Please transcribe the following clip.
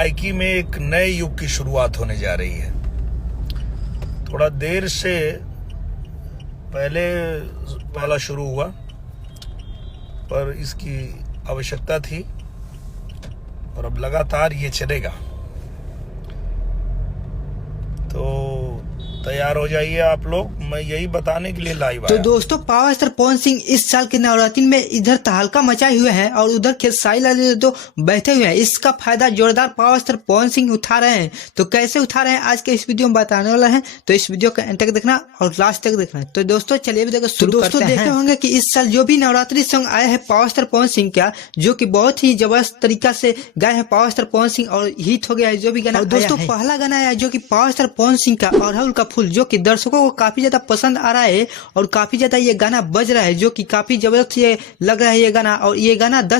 गायकी में एक नए युग की शुरुआत होने जा रही है। थोड़ा देर से पहले वाला शुरू हुआ, पर इसकी आवश्यकता थी और अब लगातार ये चलेगा। तो तैयार हो जाइए आप लोग, मैं यही बताने के लिए लाइव तो आया। दोस्तों, पावर स्टार पवन सिंह इस साल के नवरात्रि में इधर तहलका मचाए हुए हैं और उधर खेसारी लाल यादव बैठे हुए हैं। इसका फायदा जोरदार पावर स्टार पवन सिंह उठा रहे हैं। तो कैसे उठा रहे हैं आज के इस वीडियो में बताने वाला है, तो इस वीडियो का एंड तक देखना और लास्ट तक देखना। तो दोस्तों चलिए वीडियो को शुरू करते हैं। देखे होंगे कि इस साल जो भी नवरात्रि सॉन्ग आया है पावर स्टार पवन सिंह का, जो कि बहुत ही जबरदस्त तरीका से गाए हैं पावर स्टार पवन सिंह और हिट हो गया है जो भी गाना। दोस्तों पहला गाना है जो कि पावर स्टार पवन सिंह का अड़हुल का फूल, जो कि दर्शकों को काफी ज्यादा पसंद आ रहा है और काफी ज्यादा ये गाना बज रहा है, जो कि काफी जबरदस्त ये लग रहा है ये गाना। और ये गाना 10